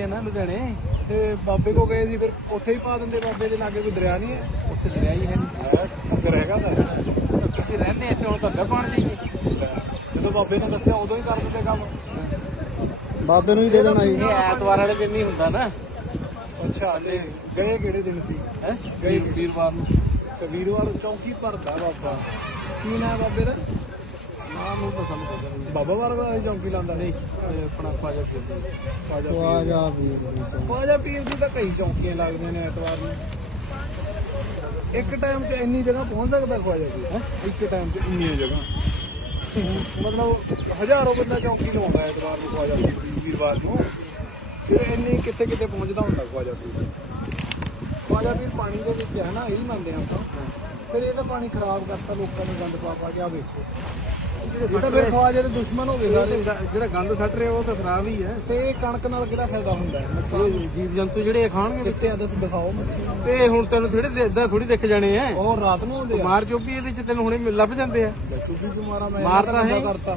ਹੈ ਨਾ ਲੁਧਿਆਣੇ? ਤੇ ਬਾਬੇ ਕੋ ਗਏ ਸੀ ਫਿਰ ਉੱਥੇ ਹੀ ਪਾ ਦਿੰਦੇ ਬਾਬੇ ਦੇ ਲਾਗੇ ਕੋਈ ਦਰਿਆ ਨਹੀਂ ਹੈ? ਉੱਥੇ ਦਰਿਆ ਹੀ ਹੈ ਨਹੀਂ। ਹੈਗਾ ਤਾਂ। ਅਸੀਂ ਰਹਿੰਦੇ ਇੱਥੇ ਹੁਣ ਘੱਗਾ ਪਾਣ ਜਾਈਏ ਜਦੋਂ ਬਾਬੇ ਨੇ ਦੱਸਿਆ ਉਦੋਂ ਹੀ ਕਰ ਦਿੰਦੇ ਕੰਮ। ਬਾਬੇ ਨੂੰ ਹੀ ਦੇ ਦੇਣਾ ਇਹ ਐਤਵਾਰ ਵਾਲੇ ਦਿਨ ਨਹੀਂ ਹੁੰਦਾ ਨਾ। ਅੱਛਾ ਤੇ ਗਏ ਕਿਹੜੇ ਦਿਨ ਸੀ? ਹੈ? ਵੀਰਵਾਰ ਨੂੰ। ਅੱਛਾ, ਵੀਰਵਾਰ ਚੌਂਕੀ ਭਰਦਾ ਬਾਬਾ। ਕੀ ਨਾਮ ਬਾਬੇ ਦਾ? ਨਾਮ ਨੂੰ ਪਤਾ ਬਾਬਾ ਇਹ ਚੌਂਕੀ ਲਾਉਂਦਾ ਨਹੀਂ ਆਪਣਾ ਖਵਾਜਾ ਫਿਰ ਖਵਾਜਾ ਪੀਰ। ਖਵਾਜਾ ਪੀਰ ਦੀ ਤਾਂ ਕਈ ਚੌਂਕੀਆਂ ਲੱਗਦੀਆਂ ਨੇ ਐਤਵਾਰ ਨੂੰ। ਇੱਕ ਟਾਈਮ 'ਚ ਇੰਨੀ ਜਗ੍ਹਾ ਪਹੁੰਚ ਸਕਦਾ ਖਵਾਜਾ ਪੀਰ? ਇੱਕ ਟਾਈਮ 'ਚ ਇੰਨੀਆਂ ਜਗ੍ਹਾ। ਮਤਲਬ ਹਜ਼ਾਰੋਂ ਬੰਦਾ ਚੌਂਕੀ ਲਾਉਂਦਾ ਐਤਵਾਰ ਨੂੰ ਖਵਾਜਾ ਪੀਰ ਵੀਰਵਾਰ ਨੂੰ। ਤੇ ਇੰਨੀ ਕਿੱਥੇ ਕਿੱਥੇ ਪਹੁੰਚਦਾ ਹੁੰਦਾ ਖਵਾਜਾ ਪੀਰ ਖਵਾਜਾ ਪੀਰ ਪਾਣੀ ਦੇ ਵਿੱਚ ਹੈ ਨਾ ਇਹ ਹੀ ਮੰਨਦੇ ਆਪਾਂ। ਫਿਰ ਇਹ ਤਾਂ ਪਾਣੀ ਖਰਾਬ ਕਰਤਾ ਲੋਕਾਂ ਨੇ ਗੰਦ ਪਾ ਪਾ ਕੇ ਆ ਵੇਖੋ। ਇਹ ਤਾਂ ਫਿਰ ਖਵਾਜੇ ਦੇ ਦੁਸ਼ਮਣ ਹੋ ਗਏ ਸਾਰੇ। ਜਿਹੜਾ ਗੰਦ ਸੱਟ ਰਿਹਾ ਉਹ ਤਾਂ ਖਰਾਬ ਹੀ ਹੈ। ਤੇ ਇਹ ਕਣਕ ਨਾਲ ਕਿਹੜਾ ਫਾਇਦਾ ਹੁੰਦਾ ਹੈ? ਨੁਕਸਾਨ ਜੀਵ ਜੰਤੂ ਜਿਹੜੇ ਖਾਣਗੇ ਕਿੱਥੇ ਆ? ਦੱਸ ਦਿਖਾਓ ਤੇ ਹੁਣ ਤੈਨੂੰ ਥੋੜੇ ਇਦਾਂ ਥੋੜੀ ਦਿਖ ਜਾਣੇ ਆ। ਉਹ ਰਾਤ ਨੂੰ ਹੁੰਦੇ ਆ। ਮਾਰ ਚੋਪੀ ਇਹਦੇ ਚ ਤੈਨੂੰ ਹੁਣੇ ਲੱਭ ਜਾਂਦੇ ਆ। ਚੁੱਪੀ ਤੋਂ ਮਾਰਾ ਮੈਂ ਮਾਰਤਾ ਹੈ। ਕਰਤਾ।